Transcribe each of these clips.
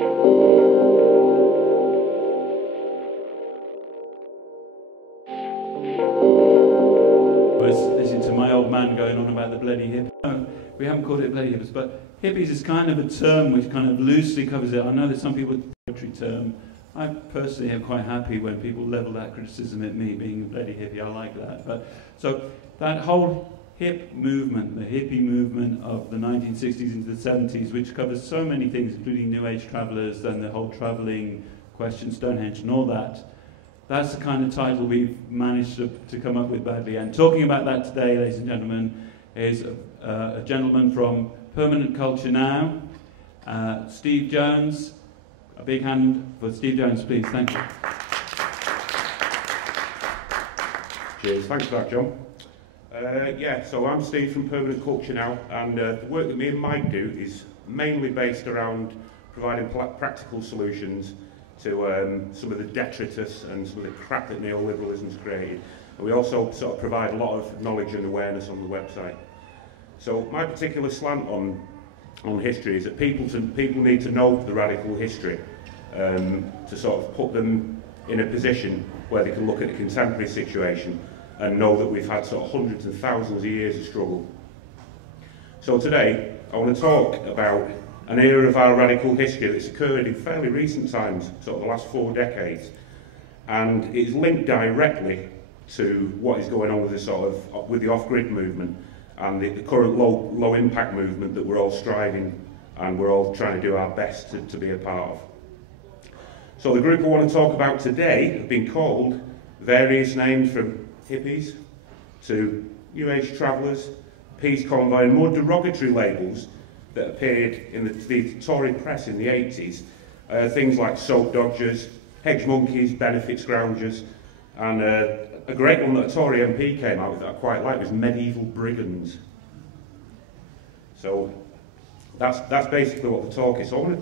Listening to my old man going on about the bloody hippies. No, we haven't called it bloody hippies, but hippies is kind of a term which kind of loosely covers it. I know there's some people with a poetry term. I personally am quite happy when people level that criticism at me being a bloody hippie. I like that. But so that whole hip movement, the hippie movement of the 1960s into the 70s, which covers so many things, including New Age travellers and the whole travelling question, Stonehenge and all that. That's the kind of title we've managed to come up with badly. And talking about that today, ladies and gentlemen, is a gentleman from Permanent Culture Now, Steve Jones. A big hand for Steve Jones, please. Thank you. Cheers. Thanks for that, John. So I'm Steve from Permanent Culture Now, and the work that me and Mike do is mainly based around providing practical solutions to some of the detritus and some of the crap that neoliberalism's created. And we also sort of provide a lot of knowledge and awareness on the website. So my particular slant on history is that people need to know the radical history to sort of put them in a position where they can look at the contemporary situation and know that we've had sort of hundreds and thousands of years of struggle. So today I want to talk about an era of our radical history that's occurred in fairly recent times, sort of the last 4 decades, and it's linked directly to what is going on with the off-grid movement and the current low impact movement that we're all striving and we're all trying to do our best to be a part of. So the group I want to talk about today have been called various names, from hippies to New Age travellers, peace convoy, and more derogatory labels that appeared in the Tory press in the 80s. Things like soap dodgers, hedge monkeys, benefit scroungers, and a great one that a Tory MP came out with that I quite like was medieval brigands. So that's basically what the talk is. So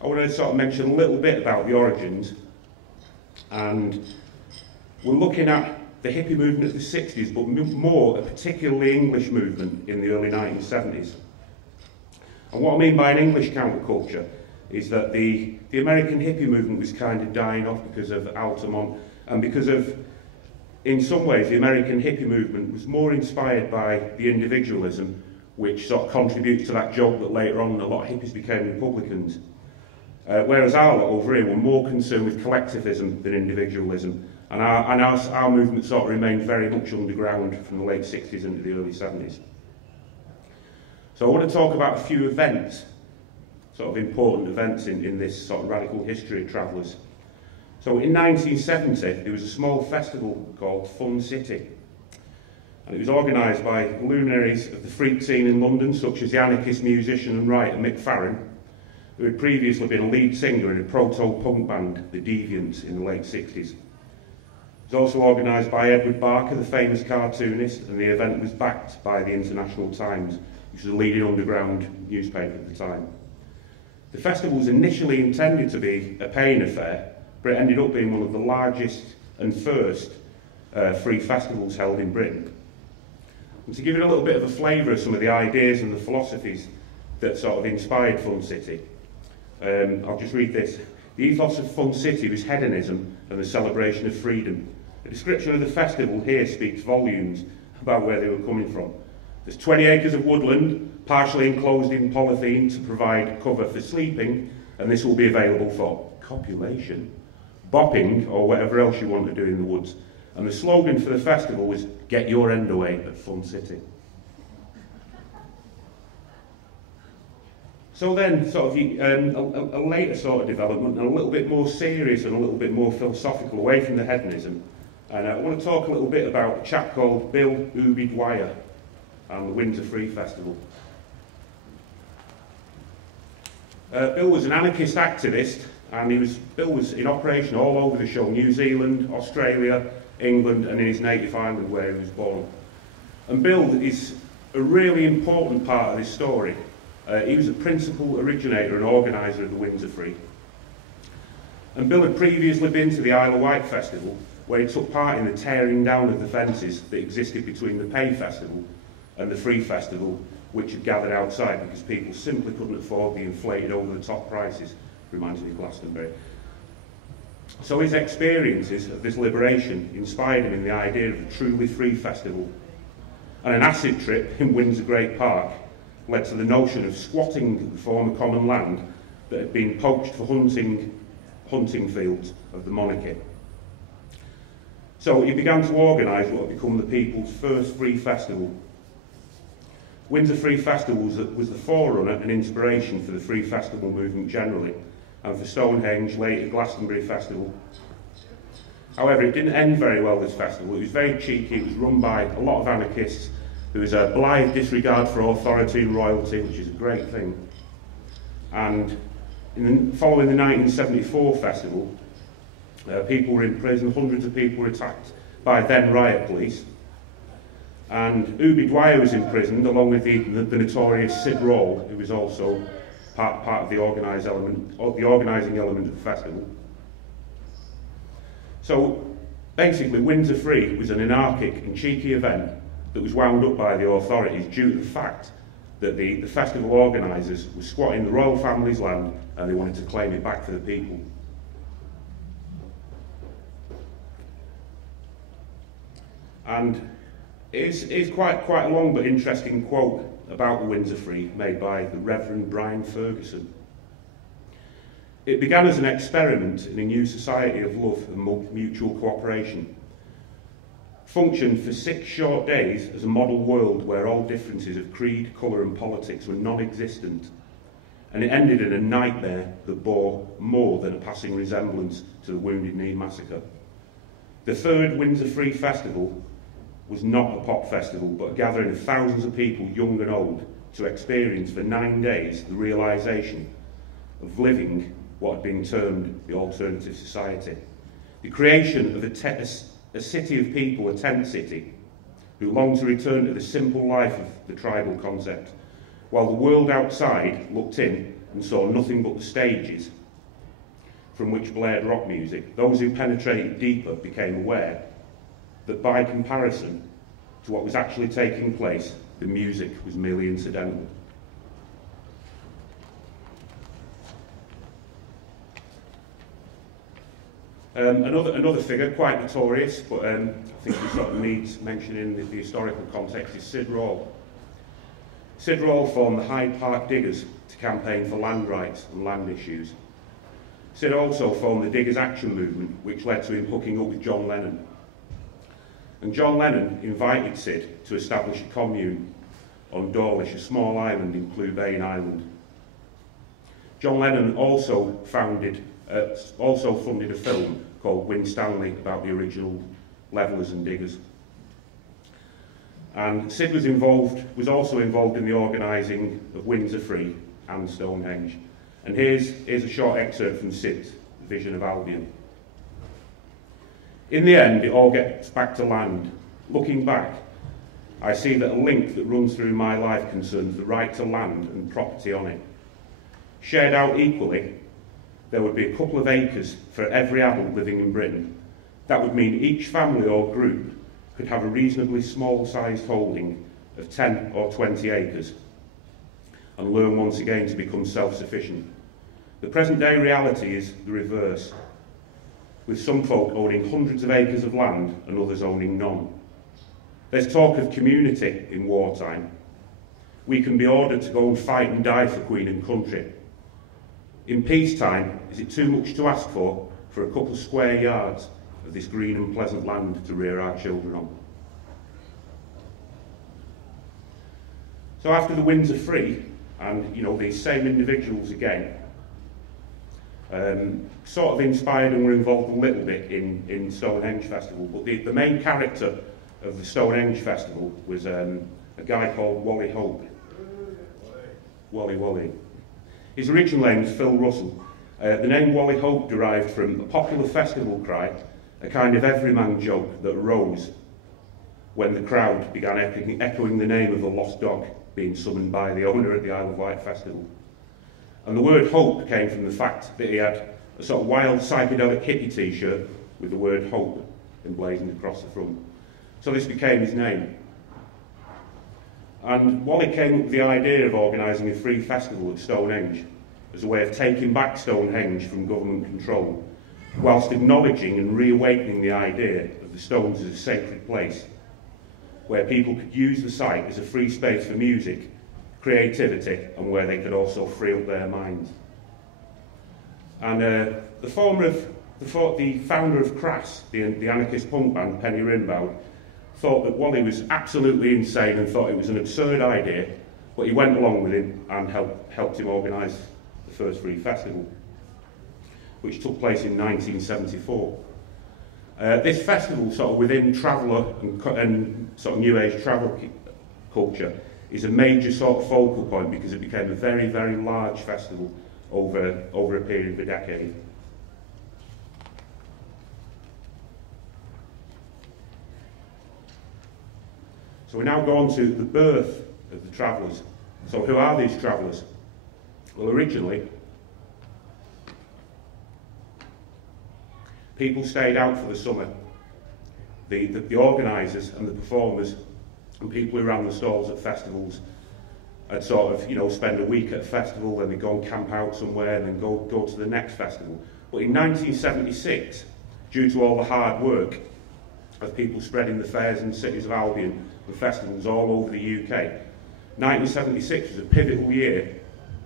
I want to sort of mention a little bit about the origins, and we're looking at the hippie movement of the 60s, but more a particularly English movement in the early 1970s. And what I mean by an English counterculture is that the American hippie movement was kind of dying off because of Altamont, and because of, in some ways, the American hippie movement was more inspired by the individualism, which sort of contributes to that joke that later on a lot of hippies became Republicans. Whereas our lot over here were more concerned with collectivism than individualism, and our movement sort of remained very much underground from the late 60s into the early 70s. So I want to talk about a few events, sort of important events in this sort of radical history of travellers. So in 1970, there was a small festival called Fun City, and it was organised by luminaries of the freak scene in London, such as the anarchist musician and writer Mick Farren, who had previously been a lead singer in a proto-punk band, The Deviants, in the late 60s. It was also organised by Edward Barker, the famous cartoonist, and the event was backed by the International Times, which was a leading underground newspaper at the time. The festival was initially intended to be a paying affair, but it ended up being one of the largest and first free festivals held in Britain. And to give it a little bit of a flavour of some of the ideas and the philosophies that sort of inspired Fun City, I'll just read this. The ethos of Fun City was hedonism and the celebration of freedom. The description of the festival here speaks volumes about where they were coming from. There's 20 acres of woodland, partially enclosed in polythene to provide cover for sleeping, and this will be available for copulation, bopping, or whatever else you want to do in the woods. And the slogan for the festival was, "Get your end away at Fun City." So then, sort of a later sort of development, and a little bit more serious and a little bit more philosophical, away from the hedonism. And I want to talk a little bit about a chap called Bill Ooby Dwyer and the Windsor Free Festival. Bill was an anarchist activist, and Bill was in operation all over the show: New Zealand, Australia, England, and in his native island where he was born. And Bill is a really important part of this story. He was a principal originator and organiser of the Windsor Free. And Bill had previously been to the Isle of Wight Festival, where he took part in the tearing down of the fences that existed between the Pay Festival and the Free Festival, which had gathered outside because people simply couldn't afford the inflated over-the-top prices reminds me of Glastonbury. So his experiences of this liberation inspired him in the idea of a truly free festival. And an acid trip in Windsor Great Park led to the notion of squatting the former common land that had been poached for hunting fields of the monarchy. So he began to organise what had become the people's first free festival. Windsor Free Festival was the forerunner and inspiration for the free festival movement generally, and for Stonehenge, later Glastonbury Festival. However, it didn't end very well, this festival. It was very cheeky, it was run by a lot of anarchists. There was a blithe disregard for authority and royalty, which is a great thing. And following the 1974 festival, people were in prison, hundreds of people were attacked by then riot police. And Ubi Dwyer was imprisoned, along with the notorious Sid Rawle, who was also part of the organising element of the festival. So basically, Windsor Free was an anarchic and cheeky event that was wound up by the authorities due to the fact that the festival organisers were squatting the royal family's land and they wanted to claim it back for the people. And it is quite a long but interesting quote about the Windsor Free made by the Reverend Brian Ferguson. It began as an experiment in a new society of love and mutual cooperation. Functioned for 6 short days as a model world where all differences of creed, colour and politics were non-existent. And it ended in a nightmare that bore more than a passing resemblance to the Wounded Knee massacre. The third Windsor Free Festival was not a pop festival, but a gathering of thousands of people, young and old, to experience for 9 days the realisation of living what had been termed the alternative society. The creation of a city of people, a tent city, who longed to return to the simple life of the tribal concept, while the world outside looked in and saw nothing but the stages from which blared rock music. Those who penetrated deeper became aware that by comparison to what was actually taking place, the music was merely incidental. Another figure, quite notorious, but I think it sort of needs mentioning in the historical context, is Sid Rawle. Sid Rawle formed the Hyde Park Diggers to campaign for land rights and land issues. Sid also formed the Diggers Action Movement, which led to him hooking up with John Lennon. And John Lennon invited Sid to establish a commune on Dawlish, a small island in Clubane Island. John Lennon also funded a film called Winstanley about the original levellers and diggers. And Sid was also involved in the organising of Windsor Free and Stonehenge. And here's a short excerpt from Sid's vision of Albion. In the end, it all gets back to land. Looking back, I see that a link that runs through my life concerns the right to land and property on it. Shared out equally, there would be a couple of acres for every adult living in Britain. That would mean each family or group could have a reasonably small-sized holding of 10 or 20 acres and learn once again to become self-sufficient. The present-day reality is the reverse, with some folk owning hundreds of acres of land and others owning none. There's talk of community in wartime. We can be ordered to go and fight and die for Queen and country. In peacetime, is it too much to ask for a couple of square yards of this green and pleasant land to rear our children on? So after the Windsor Free, and these same individuals again, sort of inspired and were involved a little bit in Stonehenge Festival, but the main character of the Stonehenge Festival was a guy called Wally Hope. Wally. His original name was Phil Russell. The name Wally Hope derived from a popular festival cry, a kind of everyman joke that arose when the crowd began echoing the name of a lost dog being summoned by the owner at the Isle of Wight Festival. And the word hope came from the fact that he had a sort of wild psychedelic hippie t-shirt with the word hope emblazoned across the front. So this became his name. And Wally came up with the idea of organising a free festival at Stonehenge. as a way of taking back Stonehenge from government control, whilst acknowledging and reawakening the idea of the stones as a sacred place, where people could use the site as a free space for music, creativity, and where they could also free up their minds. And the founder of Crass, the anarchist punk band, Penny Rinbaud, thought that Wally was absolutely insane and thought it was an absurd idea, but he went along with him and helped him organise the first free festival, which took place in 1974. This festival, sort of within traveller and sort of New Age travel culture, is a major sort of focal point because it became a very, very large festival over a period of a decade. So we now go on to the birth of the travellers. So who are these travellers? Well, originally, people stayed out for the summer. The organisers and the performers and people who ran the stalls at festivals had sort of, you know, spend a week at a festival, then they'd go and camp out somewhere and then go to the next festival. But in 1976, due to all the hard work of people spreading the fairs in the cities of Albion and festivals all over the UK, 1976 was a pivotal year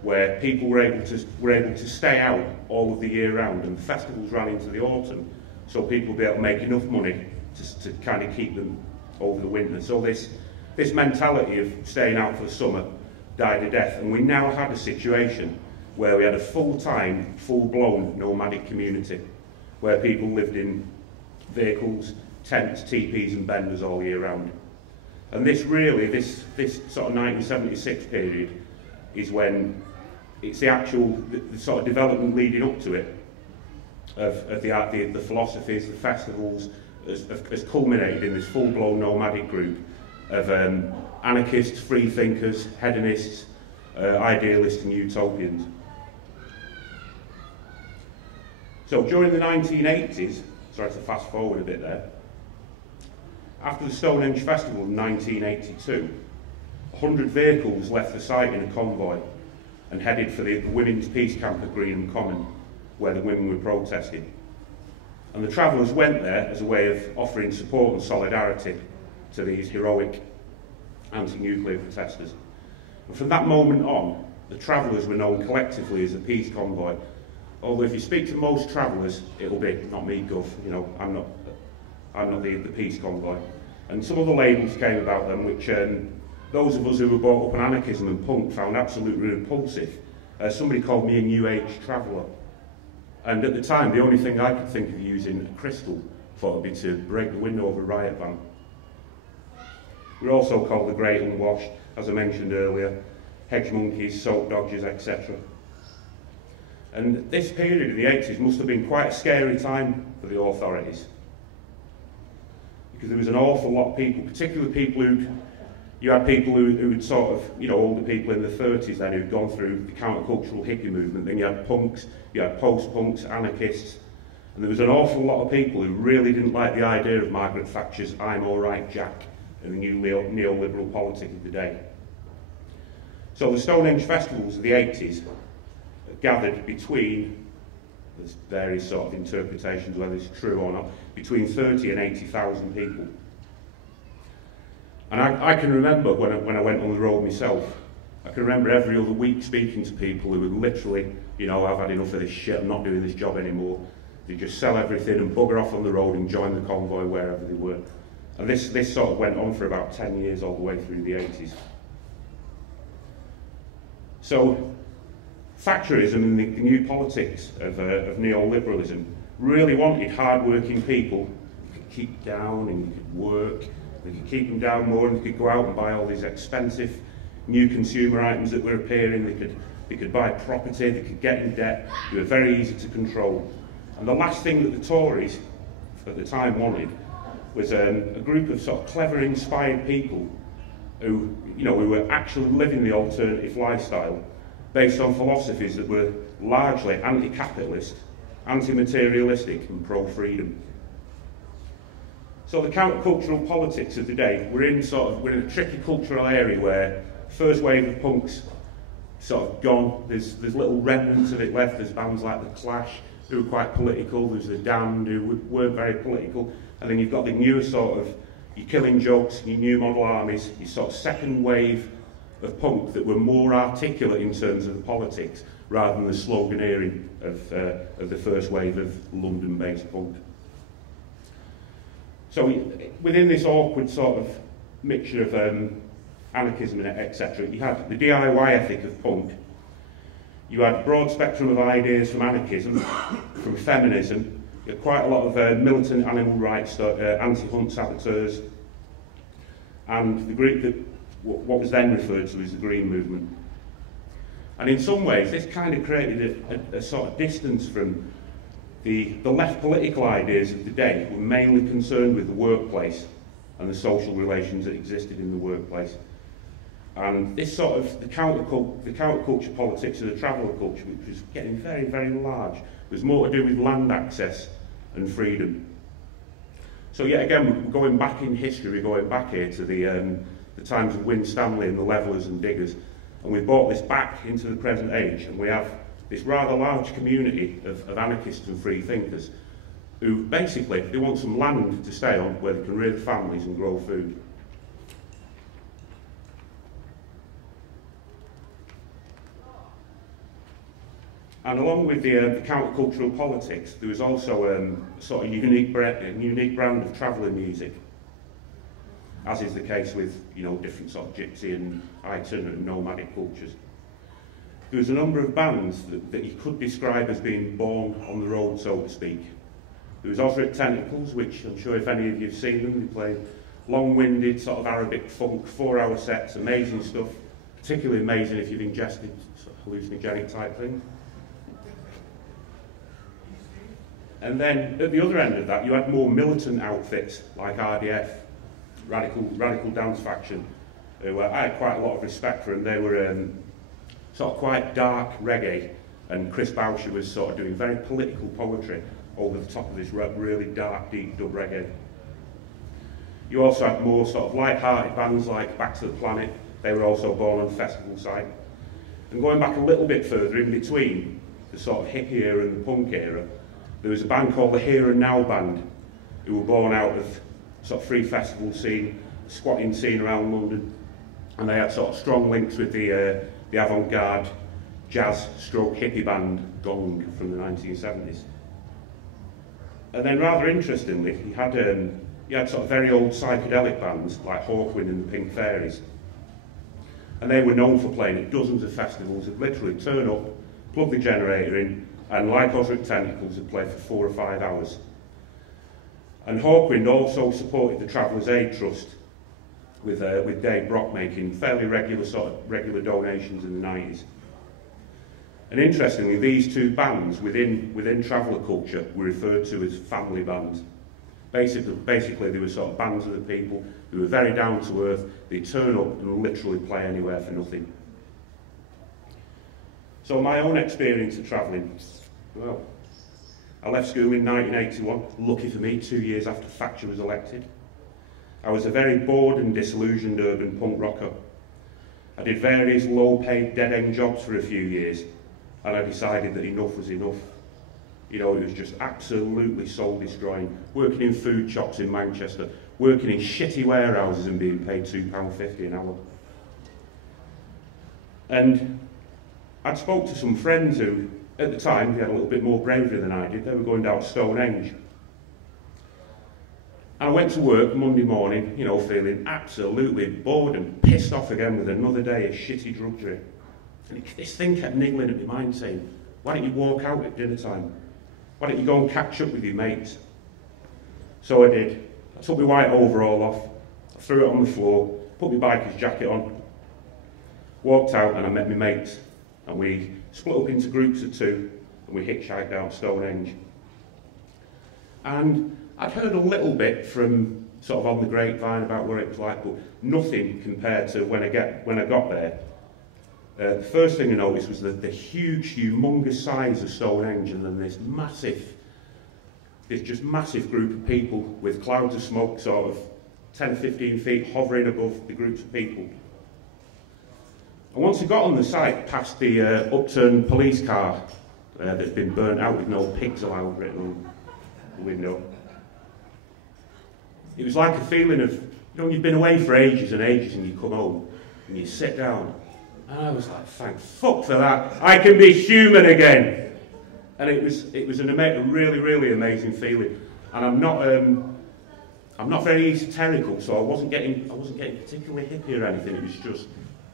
where people were able to stay out all of the year round, and the festivals ran into the autumn, so people would be able to make enough money to kind of keep them over the winter. So this mentality of staying out for the summer died a death, and we now had a situation where we had a full-time, full-blown nomadic community where people lived in vehicles, tents, teepees and benders all year round. And this sort of 1976 period is when it's the sort of development leading up to it of the philosophies, the festivals, has culminated in this full-blown nomadic group of anarchists, free thinkers, hedonists, idealists and utopians. So during the 1980s, sorry to fast forward a bit there, after the Stonehenge Festival in 1982, 100 vehicles left the site in a convoy and headed for the Women's Peace Camp at Greenham Common, where the women were protesting. And the travellers went there as a way of offering support and solidarity to these heroic anti-nuclear protesters. And from that moment on, the travellers were known collectively as the Peace Convoy. Although if you speak to most travellers, it'll be, not me, Gov, you know, I'm not the Peace Convoy. And some other labels came about them, which those of us who were brought up on anarchism and punk found absolutely repulsive. Somebody called me a New Age traveller. And at the time, the only thing I could think of using a crystal thought would be to break the window of a riot van. We're also called the Great Unwashed, as I mentioned earlier, hedge monkeys, soap dodgers, etc. And this period in the 80s must have been quite a scary time for the authorities, because there was an awful lot of people, particularly people you had people who'd sort of, you know, older people in the 30s then who'd gone through the countercultural hippie movement. Then you had punks, you had post-punks, anarchists, and there was an awful lot of people who really didn't like the idea of Margaret Thatcher's "I'm all right, Jack" and the new neoliberal politic of the day. So the Stonehenge festivals of the 80s gathered between, there's various sort of interpretations whether it's true or not, between 30 and 80,000 people. And I can remember when I went on the road myself, I can remember every other week speaking to people who would literally, you know, I've had enough of this shit, I'm not doing this job anymore. They just sell everything and bugger off on the road and join the convoy wherever they were. And this sort of went on for about 10 years all the way through the 80s. So Thatcherism and the new politics of neoliberalism really wanted hard-working people you could keep down and you could work. They could keep them down more and they could go out and buy all these expensive new consumer items that were appearing. They could buy property, they could get in debt. They were very easy to control. And the last thing that the Tories at the time wanted was a group of sort of clever, inspired people who were actually living the alternative lifestyle based on philosophies that were largely anti-capitalist, anti-materialistic and pro-freedom. So the countercultural politics of the day, we're in a tricky cultural area where first wave of punks sort of gone. There's little remnants of it left. There's bands like The Clash, who were quite political. There's The Damned, who weren't very political. And then you've got the newer sort of, your Killing Jokes, your New Model Armies, your sort of second wave of punk that were more articulate in terms of the politics, rather than the sloganeering of the first wave of London-based punk. So within this awkward sort of mixture of anarchism and etc., you had the DIY ethic of punk, you had a broad spectrum of ideas from anarchism, from feminism, you had quite a lot of militant animal rights, anti-hunt saboteurs, and the group that what was then referred to as the Green Movement. And in some ways, this kind of created a sort of distance from the left political ideas of the day, were mainly concerned with the workplace and the social relations that existed in the workplace. And this sort of, the counterculture politics of the traveller culture, which was getting very, very large, was more to do with land access and freedom. So yet again, we're going back in history, we're going back here to the times of Winstanley and the Levellers and Diggers, and we've brought this back into the present age, and we have this rather large community of anarchists and free thinkers who basically, they want some land to stay on where they can rear families and grow food. And along with the countercultural politics, there was also a sort of unique brand of traveller music, as is the case with, you know, different sort of gypsy and itinerant and nomadic cultures. There was a number of bands that you could describe as being born on the road, so to speak. There was Osric Tentacles, which I'm sure if any of you have seen them, they played long-winded sort of Arabic funk, 4-hour sets, amazing stuff, particularly amazing if you've ingested sort of hallucinogenic type things. And then at the other end of that, you had more militant outfits like RDF, Radical Dance Faction, who I had quite a lot of respect for, and they were sort of quite dark reggae, and Chris Boucher was sort of doing very political poetry over the top of this really dark, deep dub reggae. You also had more sort of light-hearted bands like Back to the Planet. They were also born on festival site. And going back a little bit further in between the sort of hippie era and the punk era, there was a band called the Here and Now Band, who were born out of sort of free festival scene, squatting scene around London, and they had sort of strong links with the avant-garde jazz stroke hippie band Gong from the 1970s. And then rather interestingly, you had sort of very old psychedelic bands like Hawkwind and the Pink Fairies, and they were known for playing at dozens of festivals. They'd literally turn up, plug the generator in, and like Osric Tentacles, would play for 4 or 5 hours. And Hawkwind also supported the Travellers' Aid Trust with Dave Brock making fairly regular donations in the 90s. And interestingly, these two bands within traveller culture were referred to as family bands. Basically, they were sort of bands of the people who were very down to earth. They'd turn up and literally play anywhere for nothing. So my own experience of travelling, well, I left school in 1981, lucky for me, 2 years after Thatcher was elected. I was a very bored and disillusioned urban punk rocker. I did various low-paid dead-end jobs for a few years, and I decided that enough was enough. You know, it was just absolutely soul-destroying. Working in food shops in Manchester, working in shitty warehouses and being paid £2.50 an hour. And I'd spoke to some friends who, at the time, they had a little bit more bravery than I did. They were going down Stonehenge. And I went to work Monday morning, you know, feeling absolutely bored and pissed off again with another day of shitty drudgery. And this thing kept niggling at my mind saying, why don't you walk out at dinner time? Why don't you go and catch up with your mates? So I did. I took my white overall off, I threw it on the floor, put my biker's jacket on, walked out and I met my mates. And we split up into groups of 2 and we hitchhiked down Stonehenge. And I'd heard a little bit from sort of on the grapevine about what it was like, but nothing compared to when I got there. The first thing I noticed was the huge, humongous size of Stonehenge, and then this just massive group of people with clouds of smoke sort of 10 or 15 feet hovering above the groups of people. And once we got on the site, past the upturned police car that's been burnt out with no pigs allowed written on the window, it was like a feeling of, you've been away for ages and ages and you come home and you sit down. And I was like, thank fuck for that. I can be human again. And it was a really, really amazing feeling. And I'm not very esoterical, so I wasn't getting particularly hippie or anything. It was just,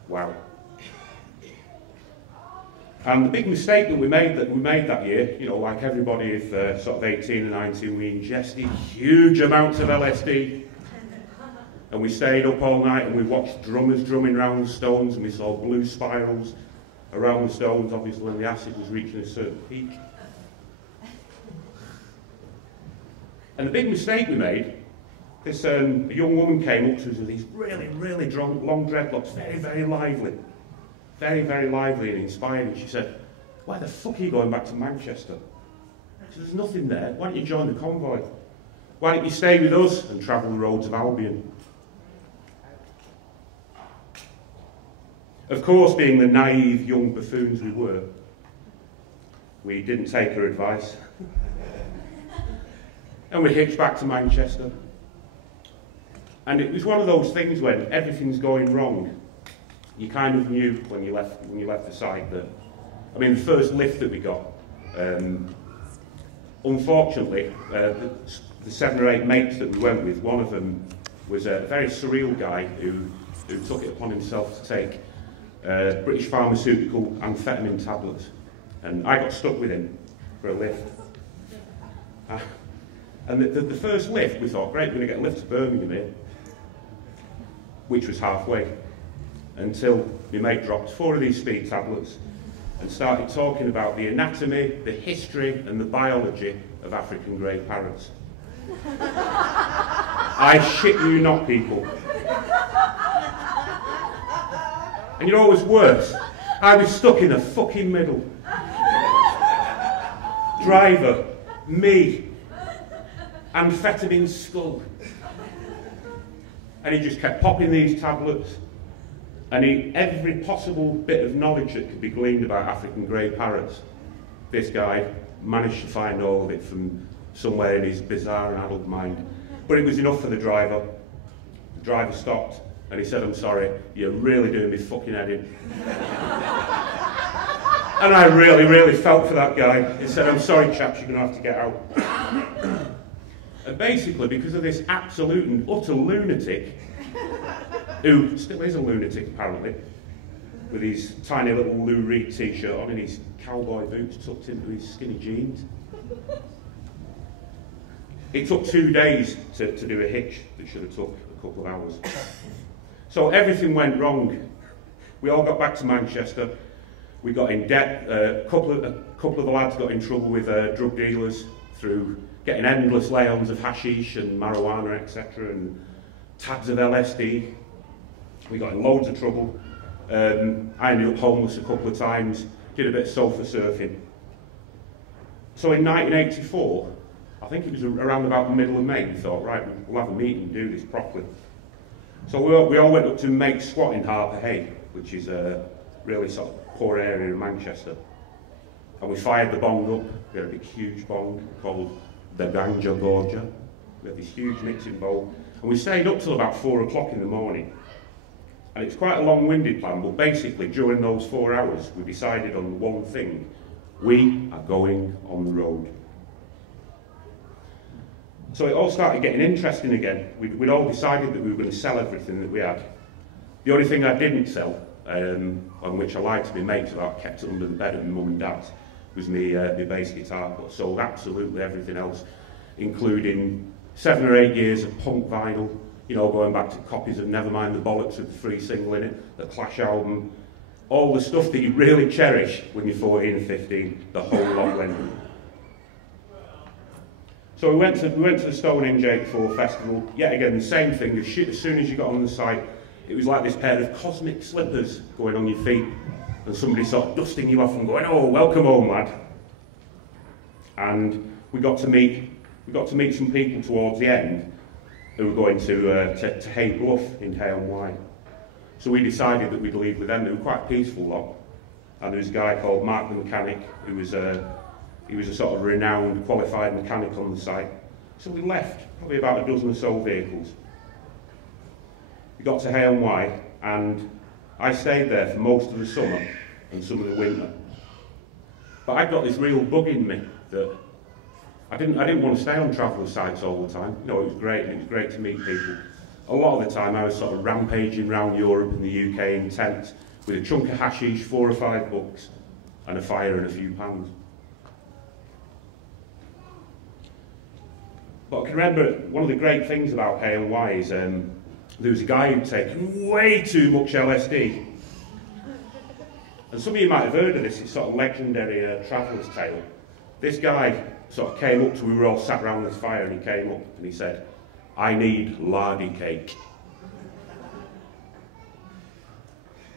wow. And the big mistake that we made that year, like everybody of sort of 18 and 19, we ingested huge amounts of LSD. And we stayed up all night and we watched drummers drumming around the stones, and we saw blue spirals around the stones, obviously when the acid was reaching a certain peak. And the big mistake we made, this a young woman came up to us with these really, really long dreadlocks, very, very lively. Very, very lively and inspiring. She said, why the fuck are you going back to Manchester? I said, there's nothing there. Why don't you join the convoy? Why don't you stay with us and travel the roads of Albion? Of course, being the naive young buffoons we were, we didn't take her advice. And we hitched back to Manchester. And it was one of those things when everything's going wrong. You kind of knew when you left the site that, the first lift that we got, unfortunately, the 7 or 8 mates that we went with, one of them was a very surreal guy who took it upon himself to take British pharmaceutical amphetamine tablets, and I got stuck with him for a lift. And the first lift, we thought, great, we're going to get a lift to Birmingham here, which was halfway. Until my mate dropped 4 of these speed tablets and started talking about the anatomy, the history and the biology of African grey parrots. I shit you not, people. And you know what was worse? I was stuck in the fucking middle. Driver, me, amphetamine skull. And he just kept popping these tablets. And every possible bit of knowledge that could be gleaned about African grey parrots, this guy managed to find all of it from somewhere in his bizarre and adult mind. But it was enough for the driver. The driver stopped and he said, I'm sorry, you're really doing me fucking head in. And I really, really felt for that guy. He said, I'm sorry chaps, you're going to have to get out. And basically, because of this absolute and utter lunatic, who still is a lunatic apparently, with his tiny little Lou Reed t-shirt on and his cowboy boots tucked into his skinny jeans. It took 2 days to do a hitch that should have took a couple of hours. So everything went wrong. We all got back to Manchester. We got in debt. A couple of the lads got in trouble with drug dealers through getting endless layons of hashish and marijuana, etc., and tabs of LSD. We got in loads of trouble. I ended up homeless a couple of times, did a bit of sofa surfing. So in 1984, I think it was around about the middle of May, we thought, right, we'll have a meeting and do this properly. So we all went up to Make Squat in Harper Hay, which is a really sort of poor area in Manchester. And we fired the bong up. We had a big huge bong called the Ganja Gorja. We had this huge mixing bowl. And we stayed up till about 4 o'clock in the morning. And it's quite a long-winded plan, but basically during those 4 hours we decided on one thing. We are going on the road. So it all started getting interesting again. We'd all decided that we were going to sell everything that we had. The only thing I didn't sell, on which I lied to my mates about, kept it under the bed at my mum and dad's, was my bass guitar, but sold absolutely everything else, including 7 or 8 years of punk vinyl, going back to copies of Nevermind the Bollocks with the free single in it, the Clash album, all the stuff that you really cherish when you're 14 and 15, the whole lot went. So we went to the Stonehenge 84 festival. Yet again, the same thing. As soon as you got on the site, it was like this pair of cosmic slippers going on your feet, and somebody sort of dusting you off and going, "Oh, welcome home, lad." And we got to meet some people towards the end who were going to Hay Bluff in Hay-on-Wye. So we decided that we'd leave with them. They were quite a peaceful lot. And there was a guy called Mark the mechanic, who was he was a sort of renowned, qualified mechanic on the site. So we left, probably about a dozen or so vehicles. We got to Hay-on-Wye, and I stayed there for most of the summer and some of the winter. But I got this real bug in me that I didn't want to stay on traveller sites all the time. You know, it was great, and it was great to meet people. A lot of the time I was sort of rampaging around Europe and the UK in tents with a chunk of hashish, 4 or 5 books, and a fire and a few pans. But I can remember one of the great things about Hay-on-Wye is there was a guy who'd taken way too much LSD. And some of you might have heard of this, it's sort of legendary traveller's tale. This guy sort of came up to, we were all sat around this fire, and he came up and he said, "I need lardy cake."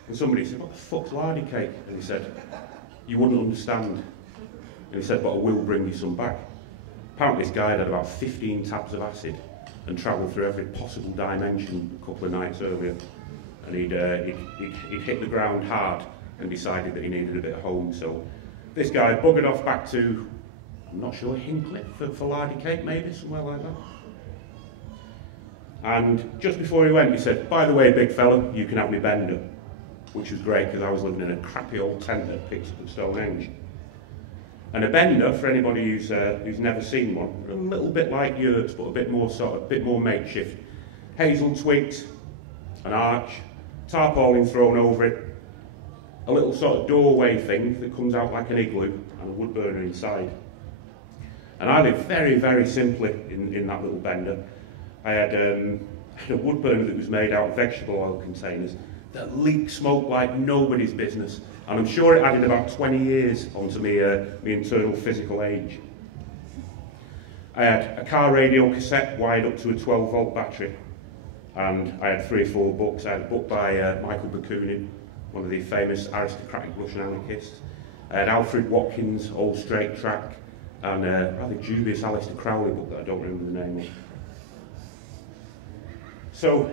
And somebody said, "What the fuck's lardy cake?" And he said, "You wouldn't understand." And he said, "But I will bring you some back." Apparently this guy had about 15 tabs of acid and travelled through every possible dimension a couple of nights earlier. And he'd hit the ground hard and decided that he needed a bit of home. So this guy buggered off back to, I'm not sure, Hinckliffe for lardy cake maybe, somewhere like that. And just before he went, he said, "By the way, big fella, you can have me bender," which was great because I was living in a crappy old tent that picked up at Stonehenge. And a bender, for anybody who's never seen one, a little bit like yurts, but a bit more makeshift. Hazel twigs, an arch, tarpaulin thrown over it, a little sort of doorway thing that comes out like an igloo, and a wood burner inside. And I lived very, very simply in that little bender. I had a wood burner that was made out of vegetable oil containers that leaked smoke like nobody's business. And I'm sure it added about 20 years onto me internal physical age. I had a car radio cassette wired up to a 12-volt battery. And I had 3 or 4 books. I had a book by Michael Bakunin, one of the famous aristocratic Russian anarchists. I had Alfred Watkins' Old Straight Track, and a rather dubious Aleister Crowley book that I don't remember the name of. So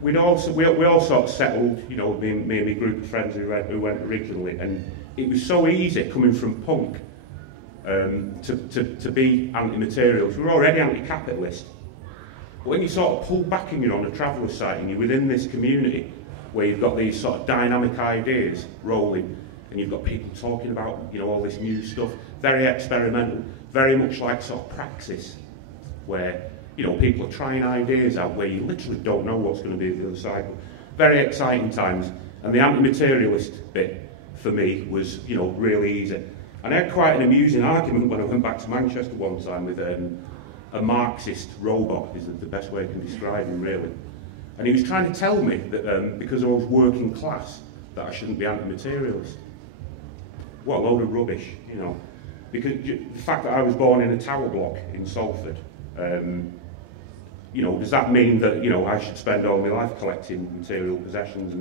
we all sort of settled, you know, me and my group of friends who went originally, and it was so easy coming from punk to be anti-materials. We were already anti-capitalist. But when you sort of pull back and you're on a traveller site and you're within this community where you've got these sort of dynamic ideas rolling, and you've got people talking about, you know, all this new stuff, very experimental, very much like sort of praxis, where, you know, people are trying ideas out where you literally don't know what's going to be at the other side. Very exciting times. And the anti-materialist bit, for me, was, you know, really easy. And I had quite an amusing argument when I went back to Manchester one time with a Marxist robot, is the best way I can describe him, really. And he was trying to tell me that because I was working class, that I shouldn't be anti-materialist. What a load of rubbish, you know. Because the fact that I was born in a tower block in Salford, you know, does that mean that, you know, I should spend all my life collecting material possessions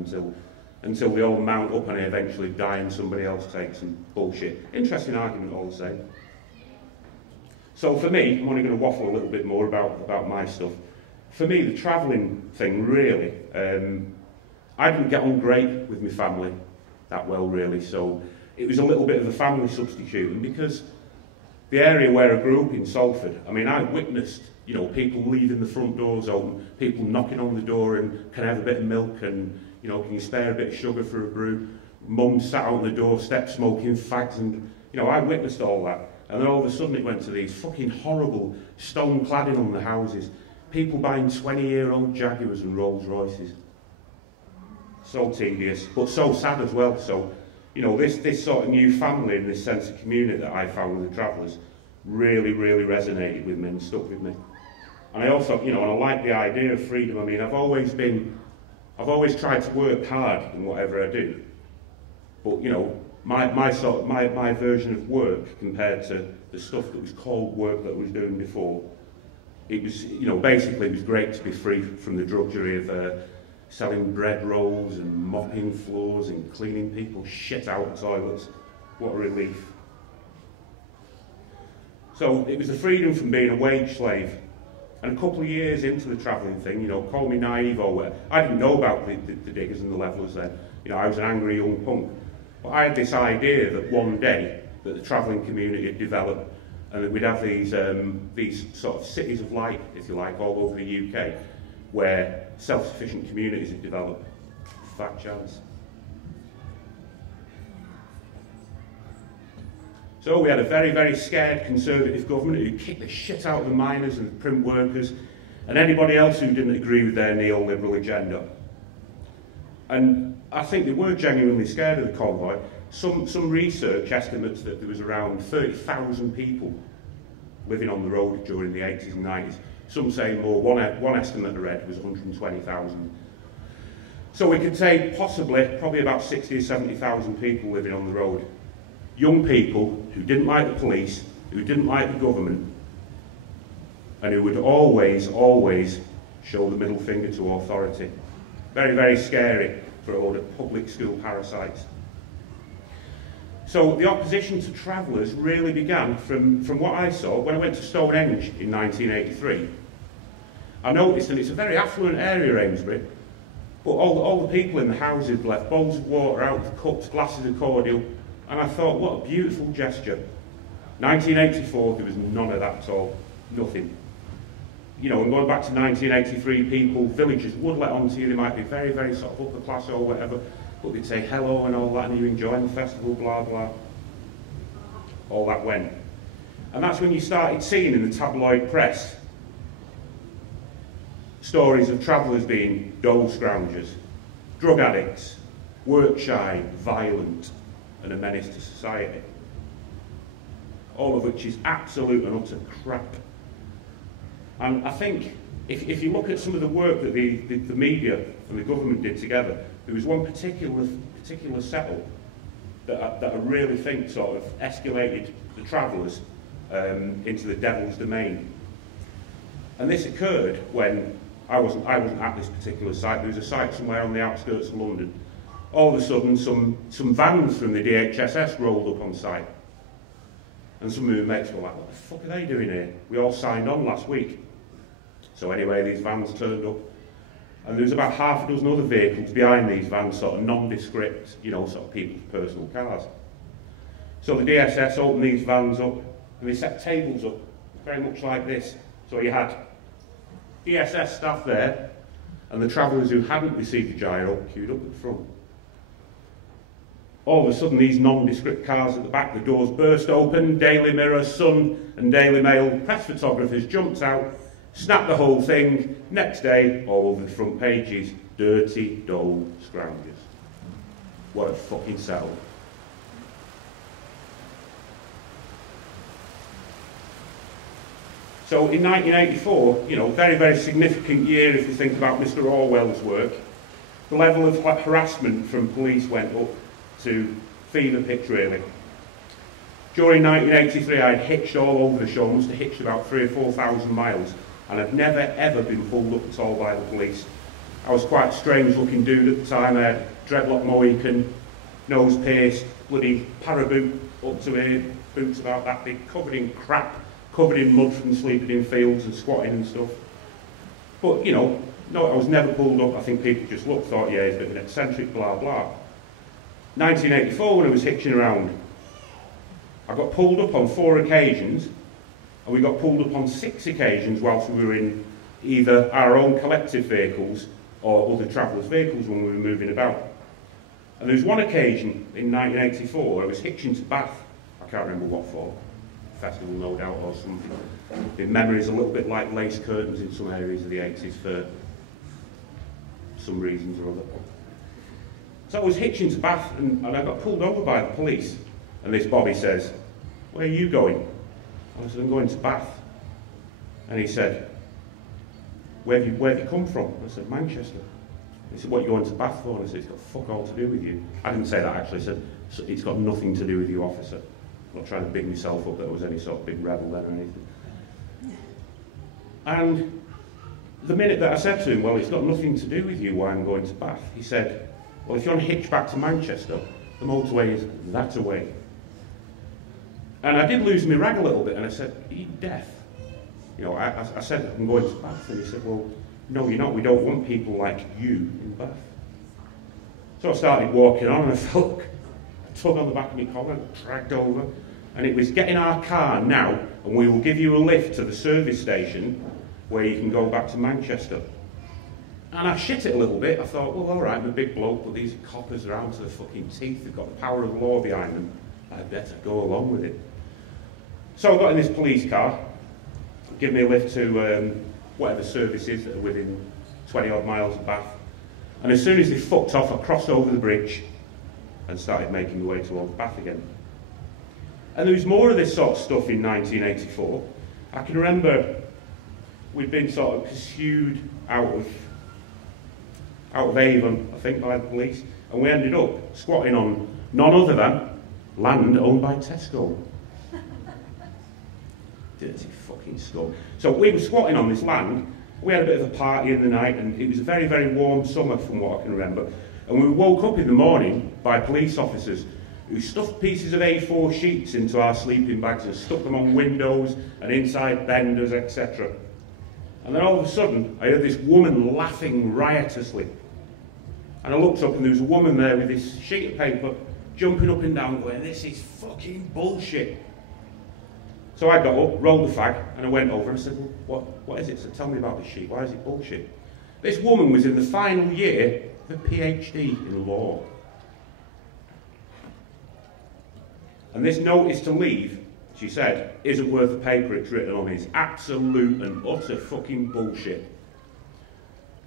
until they all mount up and I eventually die and somebody else takes them? Bullshit. Interesting argument all the same. So for me, I'm only going to waffle a little bit more about my stuff. For me, the travelling thing, really, I didn't get on great with my family that well, really, so it was a little bit of a family substitute. And because the area where I grew up in Salford, I mean, I witnessed, you know, people leaving the front doors open, people knocking on the door and, "Can I have a bit of milk?" and, you know, "Can you spare a bit of sugar for a brew?" Mum sat out on the doorstep smoking fags, and, you know, I witnessed all that. And then all of a sudden it went to these fucking horrible stone cladding on the houses, people buying 20-year-old Jaguars and Rolls Royces. So tedious, but so sad as well. So, you know, this sort of new family and this sense of community that I found with the Travellers really, really resonated with me and stuck with me. And I also, you know, and I like the idea of freedom. I mean, I've always tried to work hard in whatever I do. But, you know, my version of work compared to the stuff that was called work that I was doing before, it was, you know, basically it was great to be free from the drudgery of selling bread rolls and mopping floors and cleaning people's shit out of toilets. What a relief. So it was the freedom from being a wage slave And a couple of years into the travelling thing, you know, call me naive or whatever, I didn't know about the diggers and the levellers then. You know, I was an angry young punk. But I had this idea that one day that the travelling community would develop and that we'd have these sort of cities of light, if you like, all over the UK, where self-sufficient communities would develop. Fat chance. So we had a very, very scared Conservative government who kicked the shit out of the miners and the print workers and anybody else who didn't agree with their neoliberal agenda. And I think they were genuinely scared of the convoy. Some research estimates that there was around 30,000 people living on the road during the 80s and 90s. Some say more. One estimate I read was 120,000. So we could say probably about 60 or 70,000 people living on the road. Young people who didn't like the police, who didn't like the government, and who would always, always show the middle finger to authority. Very, very scary for a load of public school parasites. So the opposition to travellers really began from what I saw when I went to Stonehenge in 1983. I noticed that it's a very affluent area, Amesbury, but all the people in the houses left bowls of water out with cups, glasses of cordial, and I thought, what a beautiful gesture. 1984, there was none of that at all. Nothing. You know, and going back to 1983, people, villagers would let on to you, they might be very, very sort of upper class or whatever, but they'd say hello and all that, and you enjoying the festival, blah, blah. All that went. And that's when you started seeing in the tabloid press stories of travellers being dole scroungers, drug addicts, work shy, violent, and a menace to society. All of which is absolute and utter crap. And I think if you look at some of the work that the media and the government did together, there was one particular settle that I really think sort of escalated the travellers into the devil's domain. And this occurred when I wasn't at this particular site. There was a site somewhere on the outskirts of London. All of a sudden, some vans from the DHSS rolled up on site. And some of my mates were like, what the fuck are they doing here? We all signed on last week. So anyway, these vans turned up. And there was about half a dozen other vehicles behind these vans, sort of nondescript, you know, sort of people's personal cars. So the DSS opened these vans up, and they set tables up, very much like this. So you had DSS staff there, and the travellers who hadn't received the gyro queued up at the front. All of a sudden, these nondescript cars at the back, the doors burst open, Daily Mirror, Sun and Daily Mail press photographers jumped out, snapped the whole thing. Next day, all over the front pages, dirty dole scroungers. What a fucking settle. So in 1984, you know, very, very significant year if you think about Mr. Orwell's work, the level of harassment from police went up to fever pitch, really. During 1983, I'd hitched all over the show. I must have hitched about 3,000 or 4,000 miles, and I'd never, ever been pulled up at all by the police. I was quite a strange-looking dude at the time. I had dreadlock Mohican, nose pierced, bloody paraboot up to here, boots about that big, covered in crap, covered in mud from sleeping in fields and squatting and stuff. But, you know, no, I was never pulled up. I think people just looked, thought, yeah, he's a bit of an eccentric, blah, blah. 1984, when I was hitching around, I got pulled up on 4 occasions, and we got pulled up on 6 occasions whilst we were in either our own collective vehicles or other travellers' vehicles when we were moving about. And there was one occasion in 1984 I was hitching to Bath. I can't remember what for. Festival, no doubt, or something. The memory's a little bit like lace curtains in some areas of the 80s for some reasons or other. So I was hitching to Bath and I got pulled over by the police. And this bobby says, where are you going? I said, I'm going to Bath. And he said, where have you come from? I said, Manchester. He said, what are you going to Bath for? And I said, it's got fuck all to do with you. I didn't say that actually. I said, it's got nothing to do with you, officer. I'm not trying to big myself up that I was any sort of big rebel then or anything. And the minute that I said to him, well, it's got nothing to do with you why I'm going to Bath, he said, well, if you're on hitch back to Manchester, the motorway is that away. And I did lose my rag a little bit, and I said, are you deaf? You know, I said, I'm going to Bath, and he said, well, no, you're not. We don't want people like you in Bath. So I started walking on, and I felt a tug on the back of my collar, dragged over, and it was get in our car now, and we will give you a lift to the service station where you can go back to Manchester. And I shit it a little bit. I thought, well, all right, I'm a big bloke, but these coppers are out to the fucking teeth. They've got the power of the law behind them. I better go along with it. So I got in this police car, give me a lift to whatever services that are within 20 odd miles of Bath. And as soon as they fucked off, I crossed over the bridge and started making my way towards Bath again. And there was more of this sort of stuff in 1984. I can remember we'd been sort of pursued out of Avon, I think, by the police, and we ended up squatting on none other than land owned by Tesco. Dirty fucking scum. So we were squatting on this land. We had a bit of a party in the night, and it was a very, very warm summer from what I can remember. And we woke up in the morning by police officers who stuffed pieces of A4 sheets into our sleeping bags and stuck them on windows and inside benders, etc. And then all of a sudden, I heard this woman laughing riotously. And I looked up, and there was a woman there with this sheet of paper jumping up and down going, this is fucking bullshit. So I got up, rolled the fag, and I went over and I said, well, what is it? So tell me about this sheet. Why is it bullshit? This woman was in the final year of a PhD in law. And this notice to leave, she said, isn't worth the paper it's written on. It's absolute and utter fucking bullshit.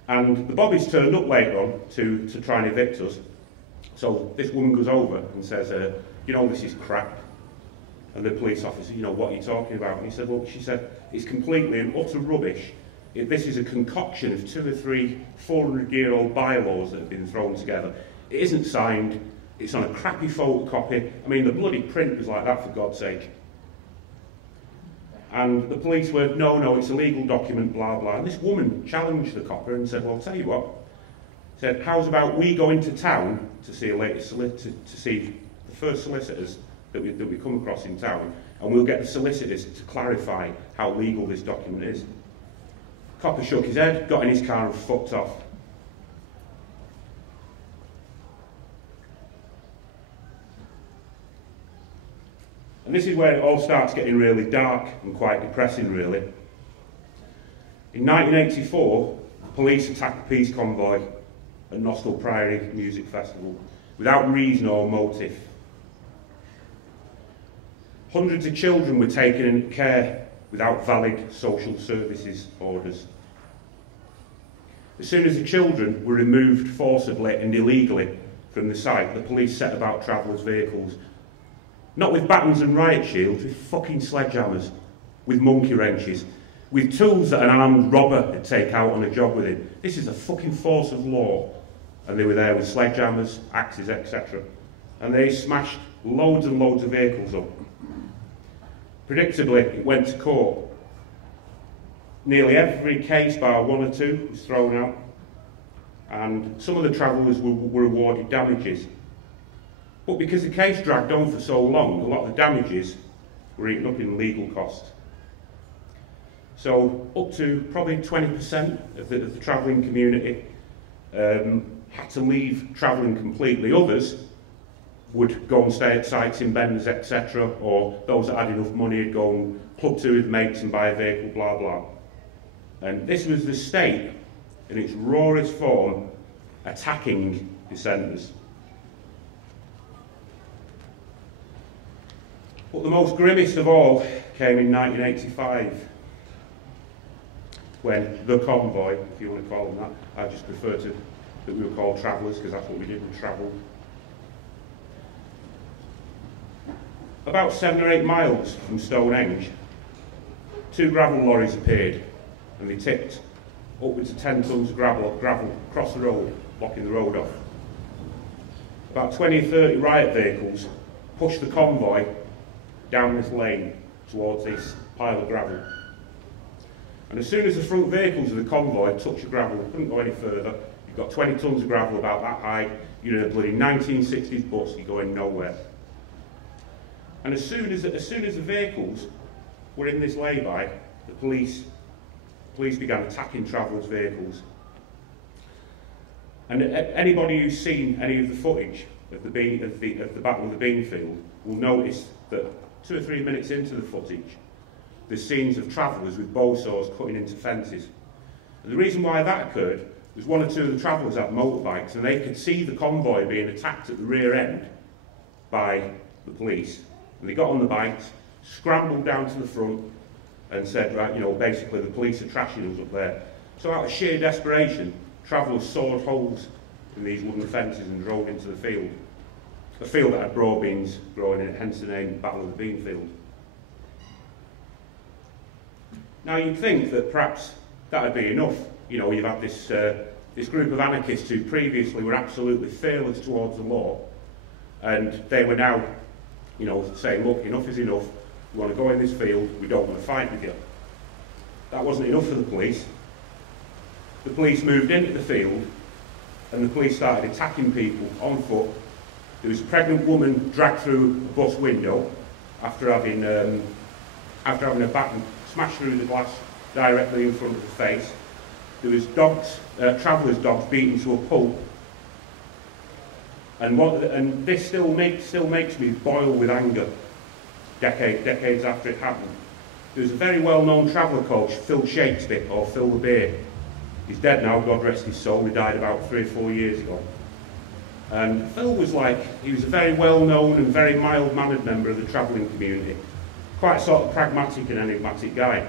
And the bobbies turned up later on to try and evict us. So this woman goes over and says, you know, this is crap. And the police officer, you know, what are you talking about? And he said, well, she said, it's completely and utter rubbish. This is a concoction of 2 or 3 400-year-old bylaws that have been thrown together. It isn't signed. It's on a crappy photocopy. I mean, the bloody print was like that, for God's sake. And the police were, no, it's a legal document, blah, blah. And this woman challenged the copper and said, well, I'll tell you what. Said, how's about we go into town to see to see the first solicitors that we come across in town, and we'll get the solicitors to clarify how legal this document is. Copper shook his head, got in his car and fucked off. And this is where it all starts getting really dark and quite depressing, really. In 1984, the police attacked the peace convoy at Nostell Priory Music Festival without reason or motive. Hundreds of children were taken into care without valid social services orders. As soon as the children were removed forcibly and illegally from the site, the police set about travellers' vehicles. Not with batons and riot shields, with fucking sledgehammers, with monkey wrenches, with tools that an armed robber would take out on a job with him. This is a fucking force of law. And they were there with sledgehammers, axes, etc. And they smashed loads and loads of vehicles up. Predictably, it went to court. Nearly every case, bar 1 or 2, was thrown out. And some of the travellers were awarded damages. But because the case dragged on for so long, a lot of the damages were eaten up in legal costs. So up to probably 20% of the travelling community had to leave travelling completely. Others would go and stay at sites in benders, etc., or those that had enough money would go and club to with mates and buy a vehicle, blah, blah. And this was the state, in its rawest form, attacking dissenters. But the most grimmest of all came in 1985, when the convoy, if you want to call them that, I just prefer to that we were called travellers, because that's what we did, we travelled. About 7 or 8 miles from Stonehenge, 2 gravel lorries appeared, and they tipped upwards of 10 tonnes of gravel across the road, blocking the road off. About 20 or 30 riot vehicles pushed the convoy down this lane towards this pile of gravel. And as soon as the front vehicles of the convoy touched the gravel, couldn't go any further. You've got 20 tonnes of gravel about that high, you're in a bloody 1960s bus, you're going nowhere. And as soon as the vehicles were in this lay-by, the police began attacking travellers' vehicles. And anybody who's seen any of the footage of the Battle of the Beanfield will notice that 2 or 3 minutes into the footage, there's scenes of travellers with bow saws cutting into fences. And the reason why that occurred was 1 or 2 of the travellers had motorbikes, and they could see the convoy being attacked at the rear end by the police. And they got on the bikes, scrambled down to the front, and said, right, you know, basically the police are trashing us up there. So out of sheer desperation, travellers sawed holes in these wooden fences and drove into the field. A field that had broad beans growing in it, hence the name Battle of the Beanfield. Now you'd think that perhaps that would be enough. You know, you've had this group of anarchists who previously were absolutely fearless towards the law, and they were now, you know, saying, look, enough is enough. We want to go in this field, we don't want to fight with you. That wasn't enough for the police. The police moved into the field, and the police started attacking people on foot. There was a pregnant woman dragged through a bus window after having a baton smashed through the glass directly in front of her face. There was travellers' dogs beaten to a pulp. And this still makes me boil with anger. Decades after it happened. There was a very well-known traveller coach, Phil Shakespeare, or Phil the Bear. He's dead now, God rest his soul. He died about 3 or 4 years ago. And Phil was he was a very well-known and very mild-mannered member of the travelling community. Quite a sort of pragmatic and enigmatic guy.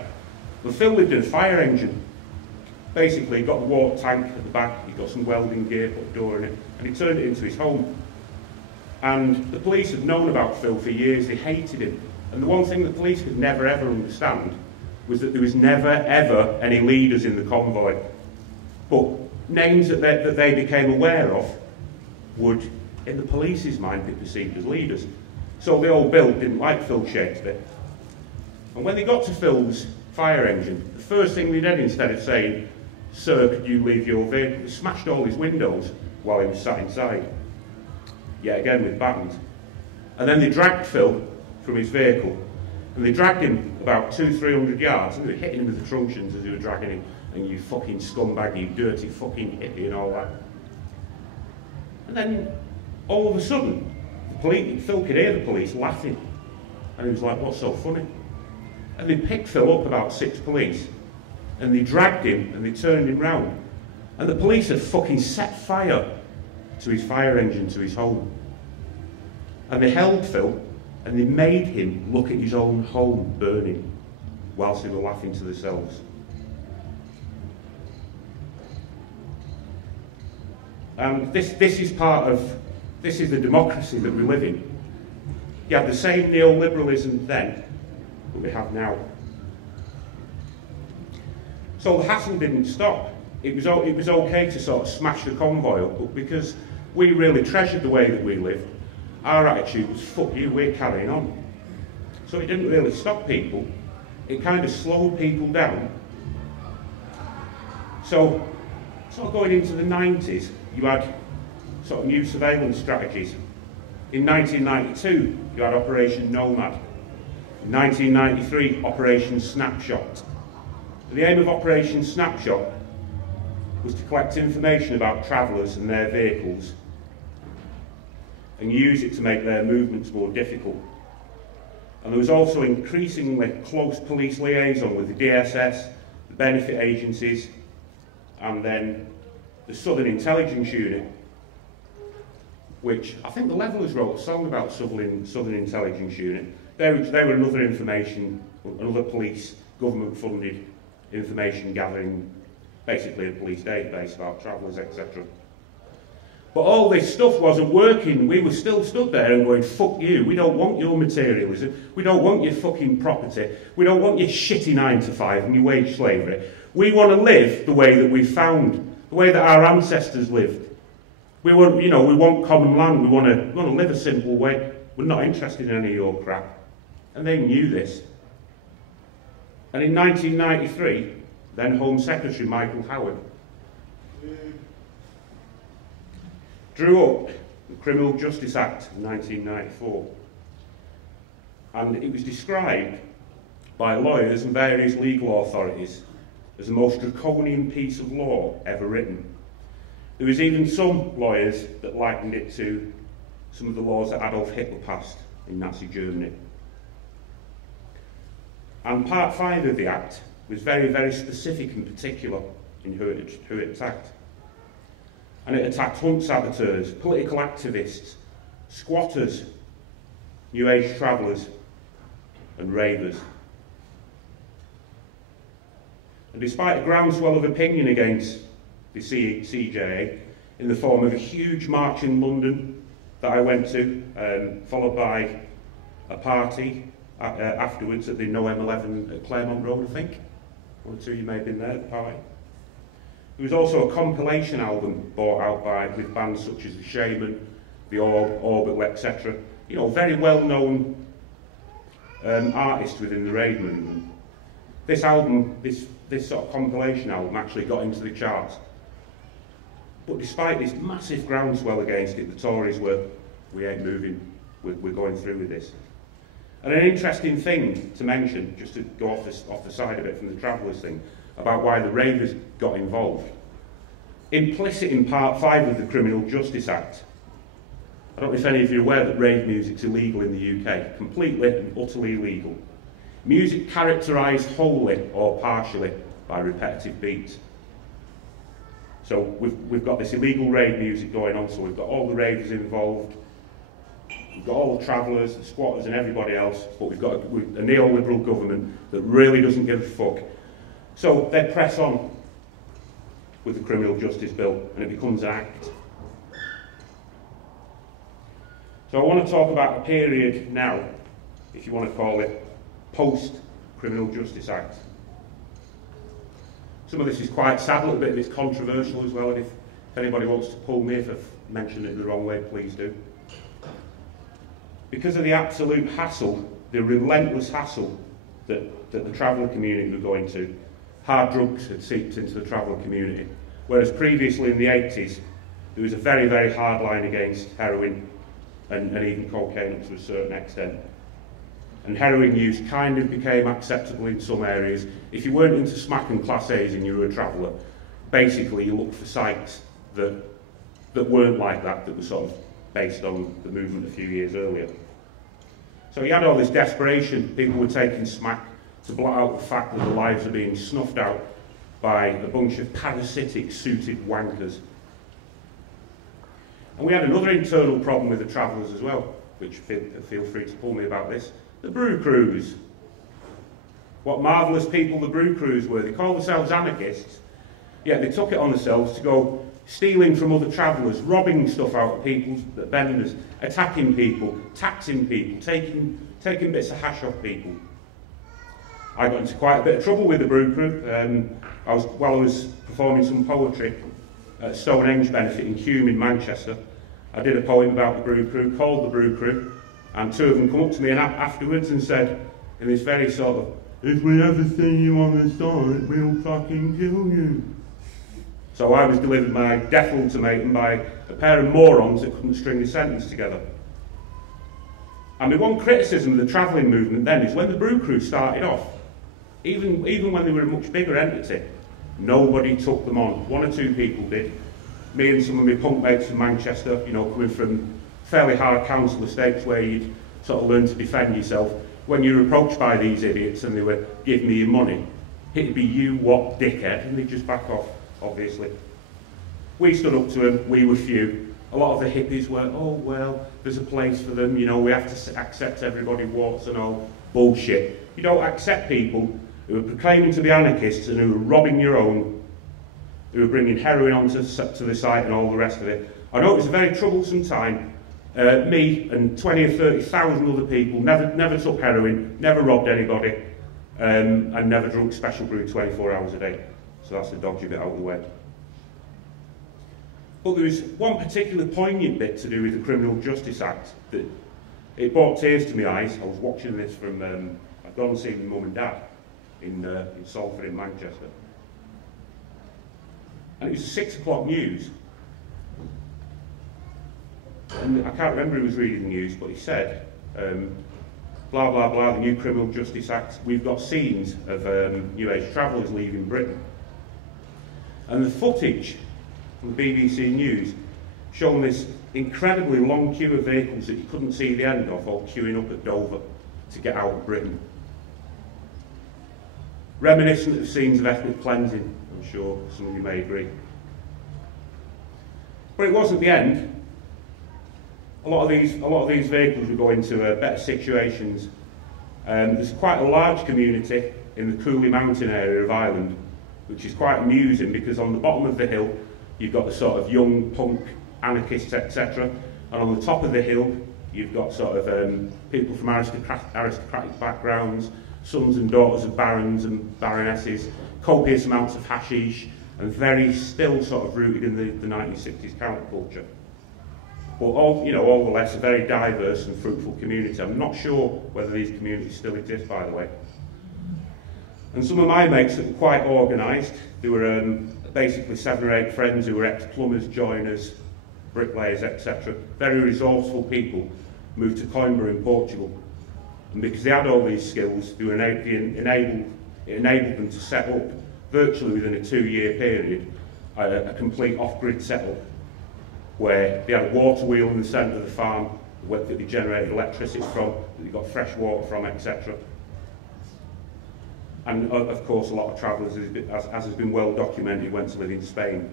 But Phil lived in a fire engine. Basically, he got a water tank at the back, he got some welding gear, put a door in it, and he turned it into his home. And the police had known about Phil for years, they hated him. And the one thing the police could never ever understand was that there was never ever any leaders in the convoy. But names that they became aware of would, in the police's mind, be perceived as leaders. So the old Bill didn't like Phil Shakespeare. And when they got to Phil's fire engine, the first thing they did, instead of saying, "Sir, could you leave your vehicle?" they smashed all his windows while he was sat inside. Yet again with batons. And then they dragged Phil from his vehicle, and they dragged him about 200-300 yards, and they were hitting him with the truncheons as they were dragging him, and you fucking scumbag, you dirty fucking hippie and all that. And then, all of a sudden, Phil could hear the police laughing, and he was like, what's so funny? And they picked Phil up, about 6 police, and they dragged him, and they turned him round, and the police had fucking set fire to his fire engine, to his home. And they held Phil, and they made him look at his own home burning, whilst they were laughing to themselves. And this is the democracy that we live in. You had the same neoliberalism then that we have now. So the hassle didn't stop. It was okay to sort of smash the convoy up, but because we really treasured the way that we lived, our attitude was, fuck you, we're carrying on. So it didn't really stop people, it kind of slowed people down. So, sort of going into the 90s, you had sort of new surveillance strategies. In 1992, you had Operation Nomad. In 1993, Operation Snapshot. The aim of Operation Snapshot was to collect information about travellers and their vehicles and use it to make their movements more difficult. And there was also increasingly close police liaison with the DSS, the benefit agencies, and then the Southern Intelligence Unit, which I think the Levellers wrote a song about Southern Intelligence Unit. They were another police, government-funded information gathering, basically a police database about travellers, etc. But all this stuff wasn't working. We were still stood there and going, fuck you, we don't want your materialism, we don't want your fucking property, we don't want your shitty 9 to 5 and your wage slavery. We want to live the way that we found, the way that our ancestors lived. We want, we want common land, we want to live a simple way. We're not interested in any of your crap. And they knew this. And in 1993, then Home Secretary Michael Howard drew up the Criminal Justice Act of 1994. And it was described by lawyers and various legal authorities as the most draconian piece of law ever written. There was even some lawyers that likened it to some of the laws that Adolf Hitler passed in Nazi Germany. And Part 5 of the Act was very, very specific and particular in who it attacked. And it attacked hunt saboteurs, political activists, squatters, New Age travellers and ravers. And despite a groundswell of opinion against the CJA in the form of a huge march in London that I went to, followed by a party afterwards at the No M11 at Claremont Road, I think. One or two of you may have been there at the party. There was also a compilation album brought out with bands such as The Shaman, The Orbital, etc. You know, very well-known artists within the rave movement. This album, this sort of compilation album, actually got into the charts. But despite this massive groundswell against it, the Tories were, we ain't moving, we're going through with this. And an interesting thing to mention, just to go off the side of it from the Travellers thing, about why the ravers got involved. Implicit in Part 5 of the Criminal Justice Act, I don't know if any of you are aware that rave music's illegal in the UK, completely and utterly illegal. Music characterised wholly or partially by repetitive beats. So we've got this illegal rave music going on, so we've got all the ravers involved, we've got all the travellers, the squatters and everybody else, but we've got a neoliberal government that really doesn't give a fuck. So they press on with the Criminal Justice Bill and it becomes an act. So I want to talk about a period now, if you want to call it, post-Criminal Justice Act. Some of this is quite sad, a little bit of it's controversial as well, and if anybody wants to pull me if I've mentioned it the wrong way, please do. Because of the absolute hassle, the relentless hassle that the traveller community were going to, hard drugs had seeped into the traveller community, whereas previously in the 80s there was a very, very hard line against heroin and even cocaine up to a certain extent. And heroin use kind of became acceptable in some areas. If you weren't into smack and Class A's and you were a traveller, basically you looked for sites that weren't like that were sort of based on the movement a few years earlier. So you had all this desperation. People were taking smack to blot out the fact that their lives are being snuffed out by a bunch of parasitic suited wankers. And we had another internal problem with the travellers as well, which feel free to pull me about this. The brew crews. What marvellous people the brew crews were. They called themselves anarchists, yet they took it on themselves to go stealing from other travellers, robbing stuff out of people's vendors, attacking people, taxing people, taking bits of hash off people. I got into quite a bit of trouble with the brew crew. While I was performing some poetry at Stonehenge Benefit in Hume in Manchester, I did a poem about the brew crew, called the brew crew, and two of them come up to me afterwards and said, in this very sort of, "If we ever see you on the side, we'll fucking kill you." So I was delivered my death ultimatum by a pair of morons that couldn't string a sentence together. And my one criticism of the travelling movement then is when the brew crew started off, even when they were a much bigger entity, nobody took them on. One or two people did. Me and some of my punk mates from Manchester, you know, coming from fairly hard council estates where you'd sort of learn to defend yourself. When you're approached by these idiots and they were giving me your money, it'd be "you what dickhead," and they'd just back off, obviously. We stood up to them, we were few. A lot of the hippies were, "Oh well, there's a place for them, you know, we have to accept everybody, warts and all." Bullshit. You don't accept people who are proclaiming to be anarchists and who are robbing your own, who are bringing heroin onto the site and all the rest of it. I know it was a very troublesome time. Me and 20 or 30,000 other people never took heroin, never robbed anybody, and never drank special brew 24 hours a day. So that's the dodgy bit out of the way. But there was one particular poignant bit to do with the Criminal Justice Act that it brought tears to my eyes. I was watching this from, I'd gone and seen my mum and dad in Salford in Manchester. And it was 6 o'clock news. And I can't remember who was reading the news, but he said, blah, blah, blah, the new Criminal Justice Act. We've got scenes of New Age travellers leaving Britain. And the footage from the BBC News showing this incredibly long queue of vehicles that you couldn't see the end of, all queuing up at Dover to get out of Britain. Reminiscent of scenes of ethnic cleansing, I'm sure some of you may agree. But it wasn't the end. A lot of these vehicles would go into better situations. There's quite a large community in the Cooley Mountain area of Ireland, which is quite amusing because on the bottom of the hill you've got the sort of young punk anarchists, etc. And on the top of the hill you've got sort of people from aristocratic backgrounds, sons and daughters of barons and baronesses, copious amounts of hashish, and very still sort of rooted in the 1960s counterculture. But all the less a very diverse and fruitful community. I'm not sure whether these communities still exist, by the way. And some of my mates that were quite organised, there were basically 7 or 8 friends who were ex-plumbers, joiners, bricklayers, etc. Very resourceful people, moved to Coimbra in Portugal. And because they had all these skills, they were it enabled them to set up, virtually within a 2-year period, a complete off-grid setup, where they had a water wheel in the centre of the farm that they generated electricity from, that they got fresh water from, etc. And of course a lot of travellers, as has been well documented, went to live in Spain.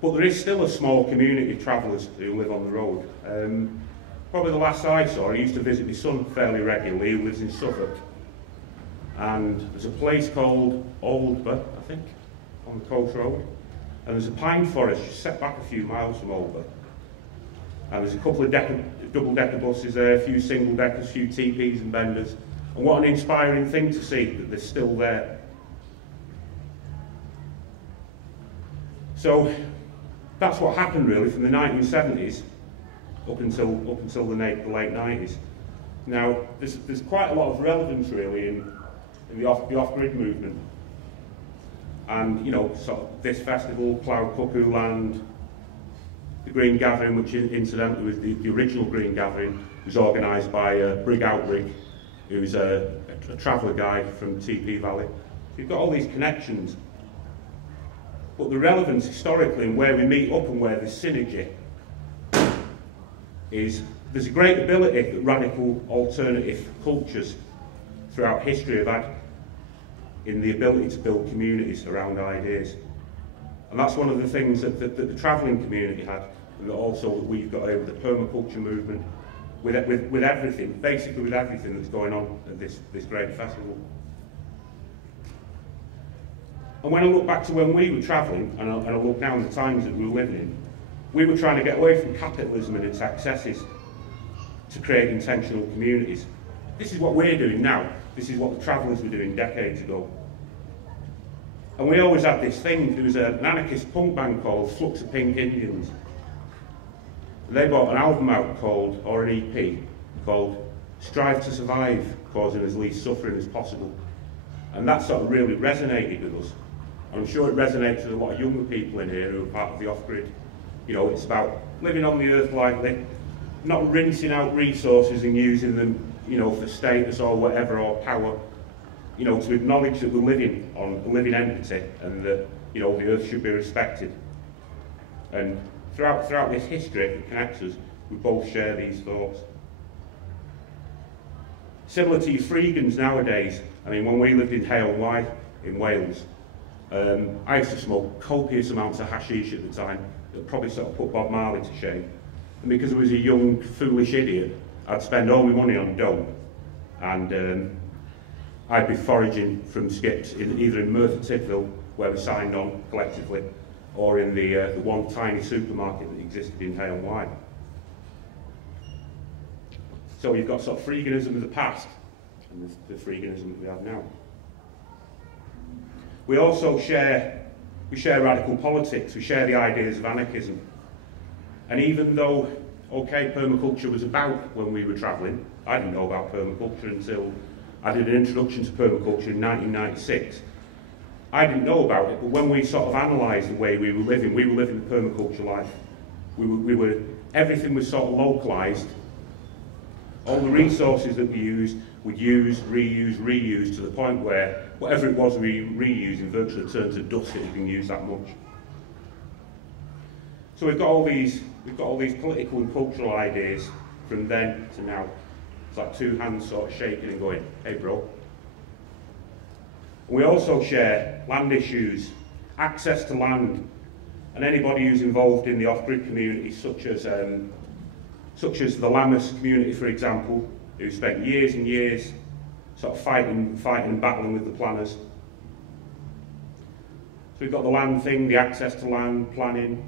But there is still a small community of travellers who live on the road. Probably the last I saw, I used to visit my son fairly regularly, who lives in Suffolk. And there's a place called Oldby, I think, on the coast road. And there's a pine forest just set back a few miles from Oldby. And there's a couple of double-decker buses there, a few single-deckers, a few TPs and benders. And what an inspiring thing to see that they're still there. So that's what happened really from the 1970s up until the late 90s. Now there's quite a lot of relevance really in the off-grid movement. And sort of this festival, Plough Cuckoo Land, the Green Gathering, which incidentally was the original Green Gathering, was organised by Brig Outrig, who's a traveller guide from TP Valley. You've got all these connections. But the relevance historically and where we meet up and where there's synergy is there's a great ability that radical alternative cultures throughout history have had in the ability to build communities around ideas. And that's one of the things that the travelling community had, and that also that we've got over the permaculture movement, with everything, basically with everything that's going on at this great festival. And when I look back to when we were travelling, and I look now at the times that we were living in, we were trying to get away from capitalism and its excesses to create intentional communities. This is what we're doing now. This is what the travellers were doing decades ago. And we always had this thing, there was an anarchist punk band called Flux of Pink Indians. And they brought an album out called, or an EP, called Strive to Survive, causing as least suffering as possible. And that sort of really resonated with us. And I'm sure it resonates with a lot of younger people in here who are part of the off-grid. It's about living on the earth lightly, not rinsing out resources and using them, for status or whatever, or power. To acknowledge that we're living on a living entity and that, the earth should be respected. And throughout this history that connects us, we both share these thoughts. Similar to your Freegans nowadays, when we lived in Hay on Wye in Wales, I used to smoke copious amounts of hashish at the time that probably sort of put Bob Marley to shame. And because I was a young, foolish idiot, I'd spend all my money on dope. And I'd be foraging from skips either in Merthyr Tydfil, where we signed on collectively, or in the one tiny supermarket that existed in Hay on Wye. So you've got sort of Freeganism of the past, and the Freeganism that we have now. We also share radical politics, we share the ideas of anarchism. And even though, permaculture was about when we were travelling, I didn't know about permaculture until I did an introduction to permaculture in 1996. I didn't know about it, but when we sort of analysed the way we were living the permaculture life. Everything was sort of localised. All the resources that we use, we'd use, reuse to the point where whatever it was we reusing virtually turned to dust. It had been used that much. So we've got all these political and cultural ideas from then to now. It's like two hands sort of shaking and going, hey bro. We also share land issues, access to land, and anybody who's involved in the off-grid community, such as the Lammas community, for example, who spent years and years sort of fighting and battling with the planners. So we've got the land thing, the access to land, planning,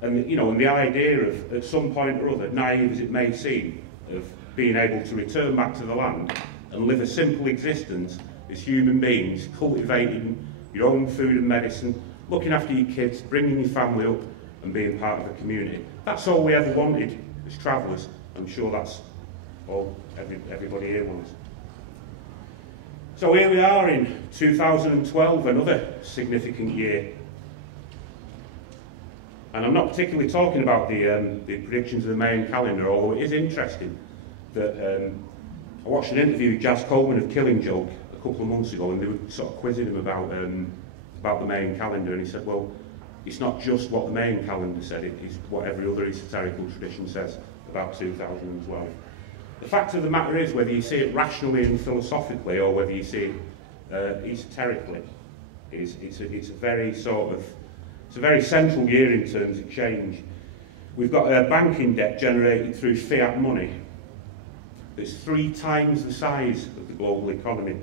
and and the idea of, at some point or other, naive as it may seem, of being able to return back to the land and live a simple existence as human beings, cultivating your own food and medicine, looking after your kids, bringing your family up and being part of a community. That's all we ever wanted as travellers. I'm sure that's all everybody here wants. So here we are in 2012, another significant year. And I'm not particularly talking about the predictions of the Mayan calendar, although it is interesting that I watched an interview with Jazz Coleman of Killing Joke a couple of months ago, and they were sort of quizzing him about the Mayan calendar, and he said, well, it's not just what the Mayan calendar said, it's what every other esoterical tradition says about 2012. The fact of the matter is, whether you see it rationally and philosophically, or whether you see it esoterically, it's a very central year in terms of change. We've got a banking debt generated through fiat money that's 3 times the size of the global economy.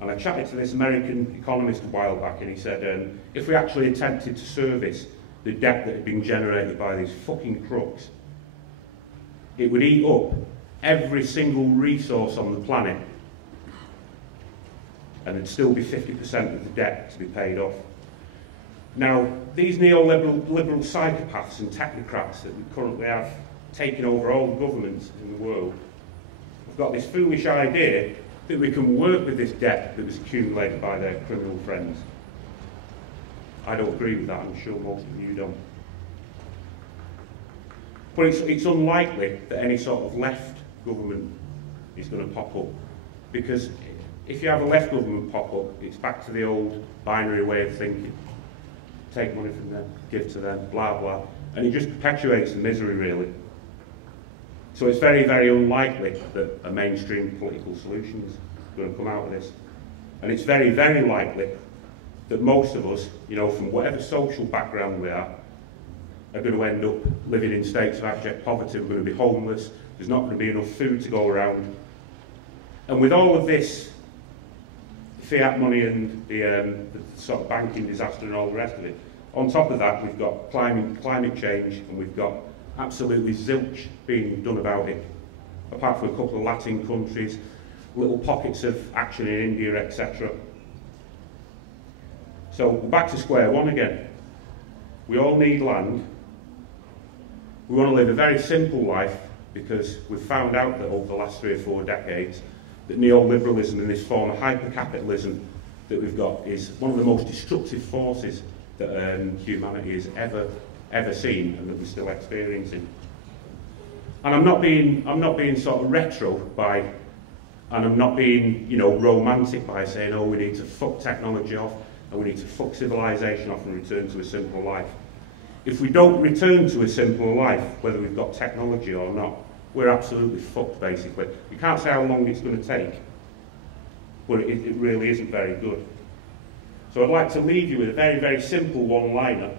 And I chatted to this American economist a while back, and he said if we actually attempted to service the debt that had been generated by these fucking crooks, it would eat up every single resource on the planet, and it'd still be 50% of the debt to be paid off. Now, these neoliberal psychopaths and technocrats that we currently have taking over all the governments in the world have got this foolish idea that we can work with this debt that was accumulated by their criminal friends. I don't agree with that, I'm sure most of you don't. But it's unlikely that any sort of left government is going to pop up, because if you have a left government pop up, it's back to the old binary way of thinking. Take money from them, give to them, blah, blah. And it just perpetuates the misery, really. So it's very, very unlikely that a mainstream political solution is going to come out of this. And it's very, very likely that most of us, from whatever social background we are going to end up living in states of abject poverty. We're going to be homeless. There's not going to be enough food to go around. And with all of this fiat money and the sort of banking disaster and all the rest of it, on top of that, we've got climate change, and we've got absolutely zilch being done about it, apart from a couple of Latin countries, little pockets of action in India, etc. So we're back to square one again. We all need land. We want to live a very simple life, because we've found out that over the last 3 or 4 decades that neoliberalism and this form of hypercapitalism that we've got is one of the most destructive forces that humanity has ever seen, and that we're still experiencing. And I'm not being sort of retro and I'm not being romantic by saying, oh, we need to fuck technology off and we need to fuck civilization off and return to a simple life. If we don't return to a simpler life, whether we've got technology or not, we're absolutely fucked, basically. You can't say how long it's going to take, but it really isn't very good. So I'd like to leave you with a very, very simple one-liner,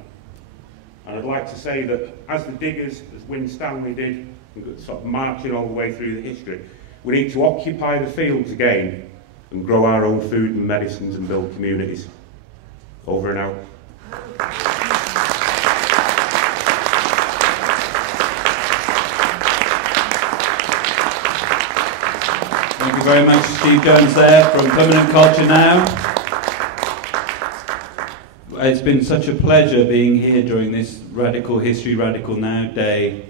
and I'd like to say that as the diggers, as Winstanley did, and sort of marching all the way through the history, we need to occupy the fields again and grow our own food and medicines and build communities. Over and out. Thank you very much, Steve Jones there from Permanent Culture Now. It's been such a pleasure being here during this Radical History, Radical Now day.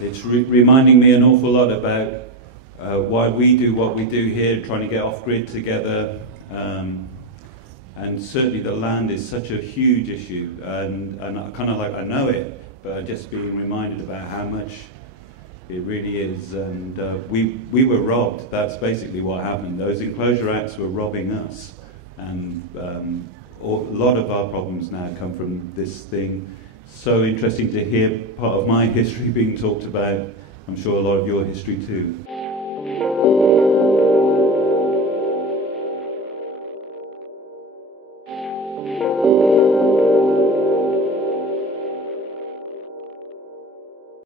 It's reminding me an awful lot about why we do what we do here, trying to get off-grid together. And certainly the land is such a huge issue, and I kind of like, I know it, but I'm just being reminded about how much It really is, and we were robbed. That's basically what happened. Those Enclosure Acts were robbing us, and a lot of our problems now come from this thing. So interesting to hear part of my history being talked about. I'm sure a lot of your history too.